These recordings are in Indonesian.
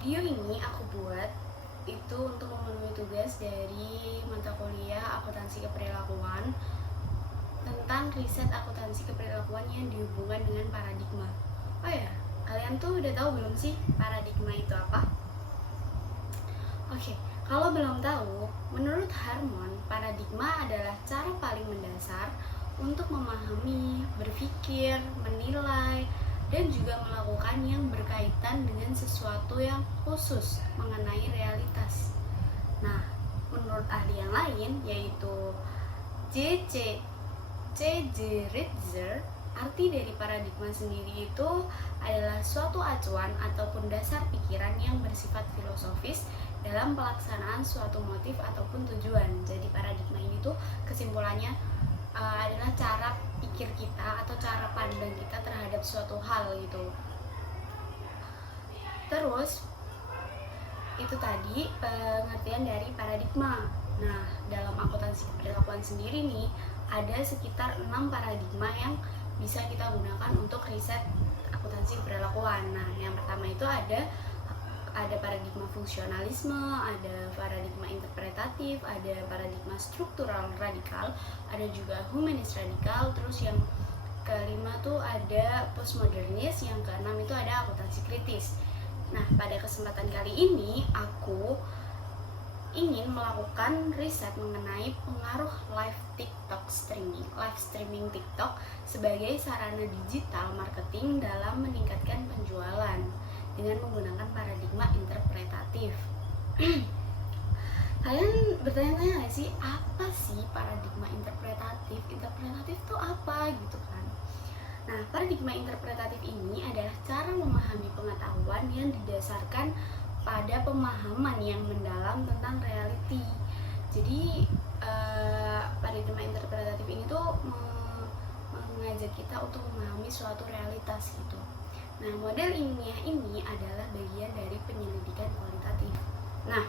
Video ini aku buat itu untuk memenuhi tugas dari mata kuliah akuntansi keperilakuan tentang riset akuntansi keperilakuan yang dihubungkan dengan paradigma. Oh ya, kalian tuh udah tahu belum sih paradigma itu apa? Oke, kalau belum tahu, menurut Harmon, paradigma adalah cara paling mendasar untuk memahami, berpikir, menilai, dan juga melakukan yang berkaitan dengan sesuatu yang khusus mengenai realitas. Nah, menurut ahli yang lain, yaitu C.J. Ritzer, arti dari paradigma sendiri itu adalah suatu acuan ataupun dasar pikiran yang bersifat filosofis dalam pelaksanaan suatu motif ataupun tujuan. Jadi paradigma ini tuh kesimpulannya adalah cara pikir kita atau cara pandang kita terhadap suatu hal gitu. Terus itu tadi pengertian dari paradigma. Nah, dalam akuntansi keperilakuan sendiri nih ada sekitar 6 paradigma yang bisa kita gunakan untuk riset akuntansi keperilakuan. Nah, yang pertama itu ada paradigma fungsionalisme, ada paradigma interpretatif, ada paradigma struktural radikal, ada juga humanis radikal, terus yang kelima tuh ada postmodernis, yang keenam itu ada akuntansi kritis. Nah, pada kesempatan kali ini aku ingin melakukan riset mengenai pengaruh live streaming TikTok sebagai sarana digital marketing dalam meningkatkan penjualan dengan menggunakan paradigma interpretatif. Kalian bertanya-tanya nggak sih, apa sih paradigma interpretatif? Interpretatif itu apa gitu kan? Nah, paradigma interpretatif ini adalah cara memahami pengetahuan yang didasarkan pada pemahaman yang mendalam tentang reality. Jadi, paradigma interpretatif ini tuh mengajak kita untuk memahami suatu realitas gitu. Nah, model ilmiah ini adalah bagian dari penyelidikan kualitatif. Nah,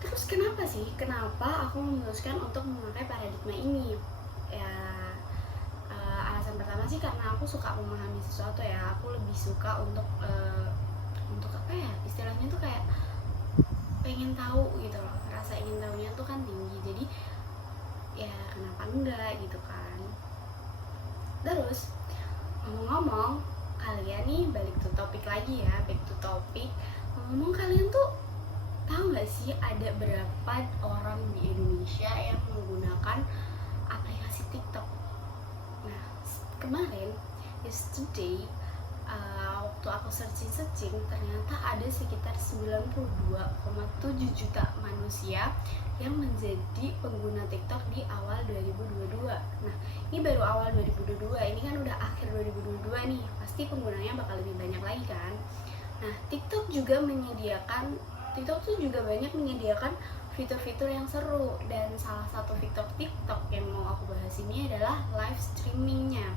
terus kenapa aku memutuskan untuk memakai paradigma ini? Ya, alasan pertama sih karena aku suka memahami sesuatu ya. Aku lebih suka untuk apa ya? Istilahnya tuh kayak pengen tahu gitu loh. Rasa ingin tahunya tuh kan tinggi. Jadi ya kenapa enggak gitu kan. Terus ngomong-ngomong, kalian nih balik to topik lagi ya, back to topic. Ngomong kalian tuh tahu nggak sih ada berapa orang di Indonesia yang menggunakan aplikasi TikTok? Nah, kemarin yesterday waktu aku searching ternyata ada sekitar 92,7 juta manusia yang menjadi pengguna TikTok di awal 2022. Nah, ini baru awal 2022, ini kan udah akhir 2022 nih, pasti penggunanya bakal lebih banyak lagi kan. Nah, TikTok tuh juga banyak menyediakan fitur-fitur yang seru, dan salah satu fitur TikTok yang mau aku bahas ini adalah live streamingnya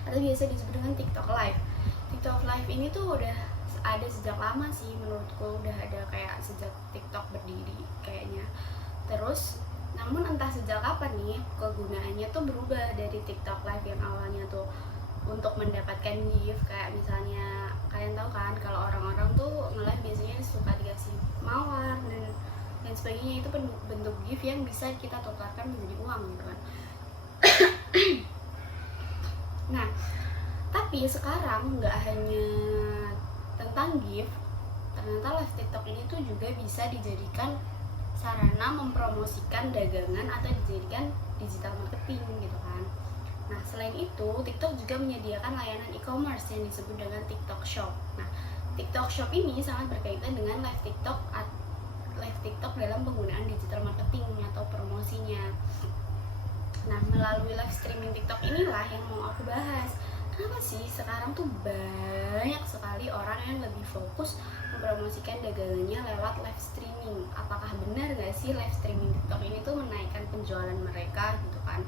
atau biasa disebut dengan TikTok Live. TikTok Live ini tuh udah ada sejak lama sih, menurutku udah ada kayak sejak TikTok berdiri kayaknya. Terus namun entah sejak kapan nih kegunaannya tuh berubah dari TikTok Live yang awalnya tuh untuk mendapatkan gift, kayak misalnya kalian tahu kan kalau orang-orang tuh nge-live biasanya suka dikasih mawar dan sebagainya, itu bentuk gift yang bisa kita tukarkan menjadi uang gitu kan. Nah, tapi sekarang nggak hanya tentang gift, ternyata live TikTok ini tuh juga bisa dijadikan sarana mempromosikan dagangan atau dijadikan digital marketing gitu kan. Nah, selain itu, TikTok juga menyediakan layanan e-commerce yang disebut dengan TikTok Shop. Nah, TikTok Shop ini sangat berkaitan dengan live TikTok dalam penggunaan digital marketing atau promosinya. Nah, melalui live streaming TikTok inilah yang mau aku bahas. Kenapa sih sekarang tuh banyak sekali orang yang lebih fokus mempromosikan dagangannya lewat live streaming? Apakah benar gak sih live streaming TikTok ini tuh menaikkan penjualan mereka gitu kan?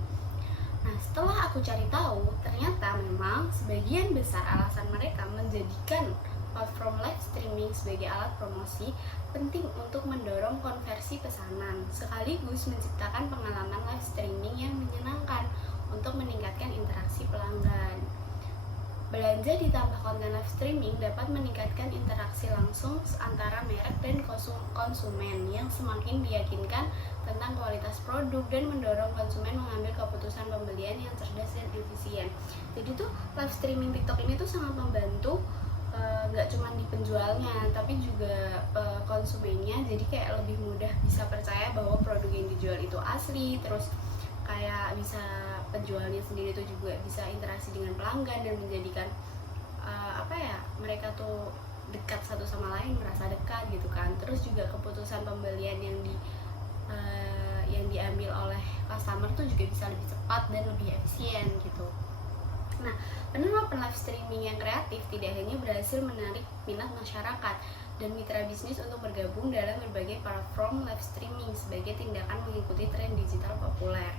Nah, setelah aku cari tahu, ternyata memang sebagian besar alasan mereka menjadikan platform live streaming sebagai alat promosi penting untuk mendorong konversi pesanan, sekaligus menciptakan pengalaman live streaming yang menyenangkan untuk meningkatkan interaksi pelanggan. Belanja ditambah konten live streaming dapat meningkatkan interaksi langsung antara merek dan konsumen yang semakin meyakinkan tentang kualitas produk dan mendorong konsumen mengambil keputusan pembelian yang cerdas dan efisien. Jadi tuh live streaming TikTok ini tuh sangat membantu nggak cuma di penjualnya tapi juga konsumennya, jadi kayak lebih mudah bisa percaya bahwa produk yang dijual itu asli. Terus kayak bisa penjualnya sendiri tuh juga bisa interaksi dengan pelanggan dan menjadikan mereka tuh dekat satu sama lain, merasa dekat gitu kan. Terus juga keputusan pembelian yang diambil oleh customer tuh juga bisa lebih cepat dan lebih efisien gitu. Nah, penerapan live streaming yang kreatif tidak hanya berhasil menarik minat masyarakat dan mitra bisnis untuk bergabung dalam berbagai platform live streaming sebagai tindakan mengikuti tren digital populer.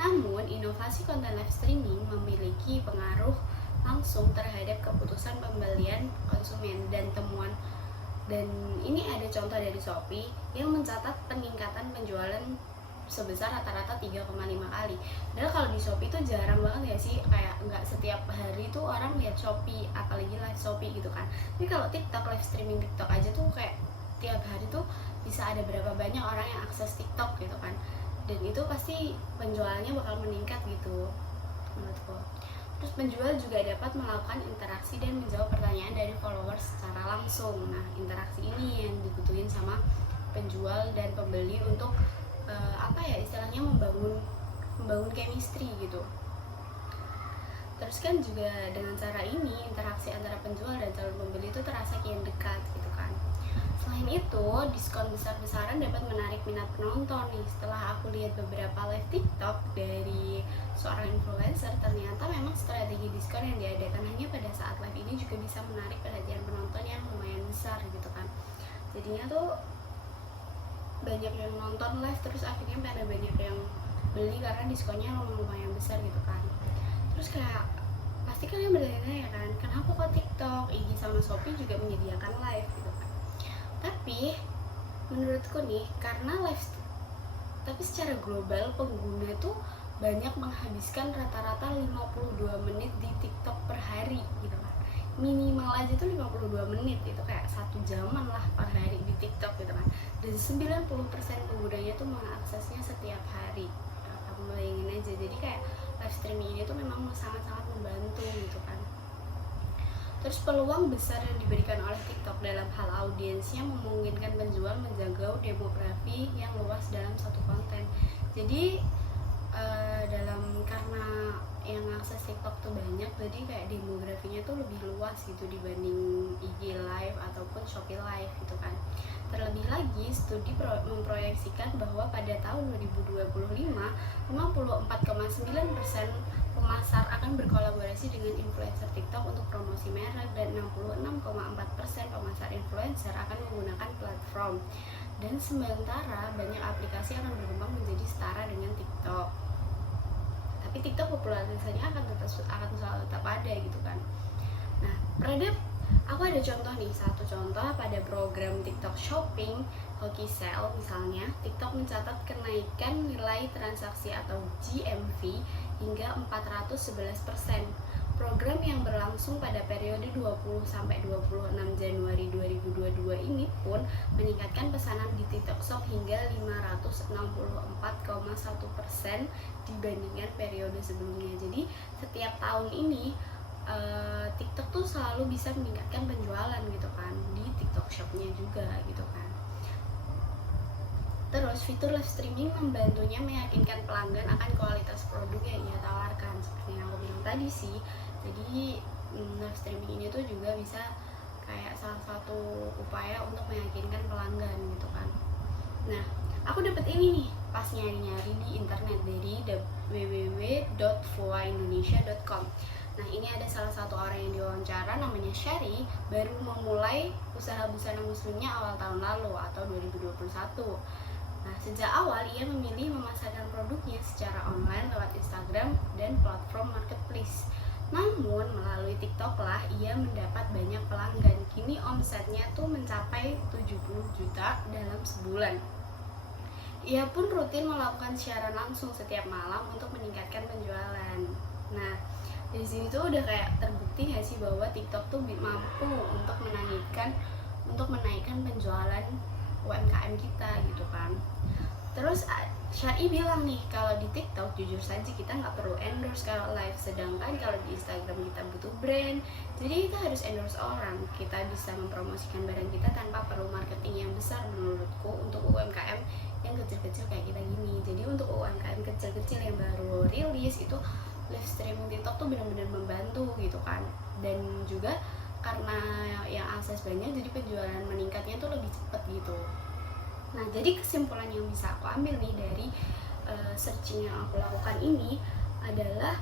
Namun, inovasi konten live streaming memiliki pengaruh langsung terhadap keputusan pembelian konsumen dan temuan. Dan ini ada contoh dari Shopee yang mencatat peningkatan penjualan sebesar rata-rata 3,5 kali. Dan kalau di Shopee itu jarang banget ya sih, kayak nggak setiap hari tuh orang lihat Shopee, apalagi live Shopee gitu kan. Tapi kalau TikTok, live streaming TikTok aja tuh kayak tiap hari tuh bisa ada berapa banyak orang yang akses TikTok gitu kan. Dan itu pasti penjualannya bakal meningkat gitu menurutku. Terus penjual juga dapat melakukan interaksi dan menjawab pertanyaan dari followers secara langsung. Nah, interaksi ini yang dibutuhin sama penjual dan pembeli untuk istilahnya membangun chemistry gitu. Terus kan juga dengan cara ini interaksi antara penjual dan calon pembeli itu terasa kian dekat gitu kan. Selain itu, diskon besar-besaran dapat menarik minat penonton nih. Setelah aku lihat beberapa live TikTok dari seorang influencer, ternyata memang strategi diskon yang diadakan hanya pada saat live ini juga bisa menarik perhatian penonton yang lumayan besar gitu kan. Jadinya tuh banyak yang nonton live, terus akhirnya pada banyak yang beli karena diskonnya lumayan besar gitu kan. Terus kayak pasti kalian bertanya ya kan, kenapa kok TikTok, IG sama Shopee juga menyediakan live gitu kan. Tapi menurutku nih, karena live tapi secara global pengguna tuh banyak menghabiskan rata-rata 52 menit di TikTok per hari gitu kan. Minimal aja tuh 52 menit, itu kayak 1 jaman lah per hari di TikTok gitu kan. Dan 90% penggunanya tuh mengaksesnya setiap hari. Nah, kamu bayangin aja, jadi kayak live streaming ini tuh memang sangat-sangat membantu gitu kan. Terus peluang besar yang diberikan oleh TikTok dalam hal audiensnya memungkinkan penjual menjangkau demografi yang luas dalam satu konten. Jadi karena yang akses TikTok tuh banyak, jadi kayak demografinya tuh lebih luas gitu dibanding IG Live ataupun Shopee Live gitu kan. Terlebih lagi, studi memproyeksikan bahwa pada tahun 2025, 54,9% pemasar akan berkolaborasi dengan influencer TikTok untuk promosi merek dan 66,4% pemasar influencer akan menggunakan platform. Dan sementara banyak aplikasi akan berkembang menjadi setara dengan TikTok. Tapi TikTok popularitasnya akan selalu tetap ada gitu kan. Nah, aku ada contoh nih, satu contoh pada program TikTok Shopping Hoki Sale misalnya, TikTok mencatat kenaikan nilai transaksi atau GMV hingga 411%. Program yang berlangsung pada periode 20 sampai 26 Januari 2022 ini pun meningkatkan pesanan di TikTok Shop hingga 564,1% dibandingkan periode sebelumnya. Jadi setiap tahun ini TikTok tuh selalu bisa meningkatkan penjualan gitu kan di TikTok Shop-nya juga gitu kan. Terus fitur live streaming membantunya meyakinkan pelanggan akan kualitas produk yang ia tawarkan. Seperti yang aku bilang tadi sih, jadi live streaming ini tuh juga bisa kayak salah satu upaya untuk meyakinkan pelanggan gitu kan. Nah, aku dapet ini nih pas nyari-nyari di internet dari www.voaindonesia.com. Nah, ini ada salah satu orang yang diwawancara namanya Syari, baru memulai usaha busana muslimnya awal tahun lalu atau 2021. Nah, sejak awal ia memilih memasarkan produknya secara online lewat Instagram dan platform marketplace. Namun, melalui TikTok lah ia mendapat banyak pelanggan. Kini omsetnya tuh mencapai 70 juta dalam sebulan. Ia pun rutin melakukan siaran langsung setiap malam untuk meningkatkan penjualan. Nah, Dari sini tuh udah kayak terbukti nggak sih bahwa TikTok tuh mampu untuk menaikkan penjualan UMKM kita gitu kan. Terus Syari bilang nih, kalau di TikTok jujur saja kita nggak perlu endorse kalau live, sedangkan kalau di Instagram kita butuh brand, jadi kita harus endorse orang. Kita bisa mempromosikan barang kita tanpa perlu marketing yang besar menurutku untuk UMKM yang kecil-kecil kayak kita gini. Jadi untuk UMKM kecil-kecil yang baru rilis itu live streaming TikTok tuh benar-benar membantu gitu kan. Dan juga karena yang akses banyak, jadi penjualan meningkatnya tuh lebih cepat gitu. Nah, jadi kesimpulan yang bisa aku ambil nih dari searching yang aku lakukan ini adalah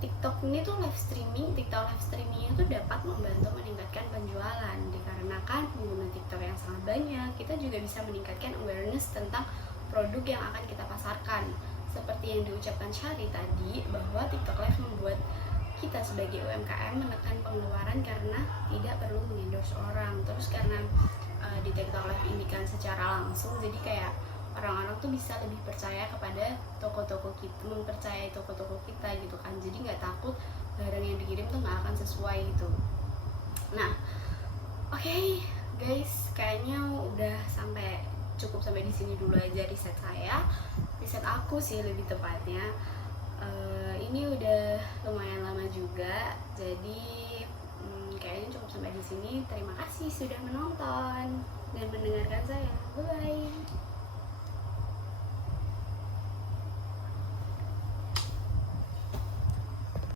TikTok live streaming itu dapat membantu meningkatkan penjualan dikarenakan pengguna TikTok yang sangat banyak. Kita juga bisa meningkatkan awareness tentang produk yang akan kita pasarkan. Seperti yang diucapkan Syari tadi, bahwa TikTok Live membuat kita sebagai UMKM menekan pengeluaran karena tidak perlu mengendorse orang. Terus karena di TikTok Live ini kan secara langsung, jadi kayak orang-orang tuh bisa lebih percaya kepada toko-toko kita, mempercayai toko-toko kita gitu kan. Jadi nggak takut barang yang dikirim tuh nggak akan sesuai gitu. Nah, oke, guys, kayaknya udah cukup sampai di sini dulu aja riset aku sih lebih tepatnya. Ini udah lumayan lama juga, jadi kayaknya cukup sampai di sini. Terima kasih sudah menonton dan mendengarkan saya. Bye bye.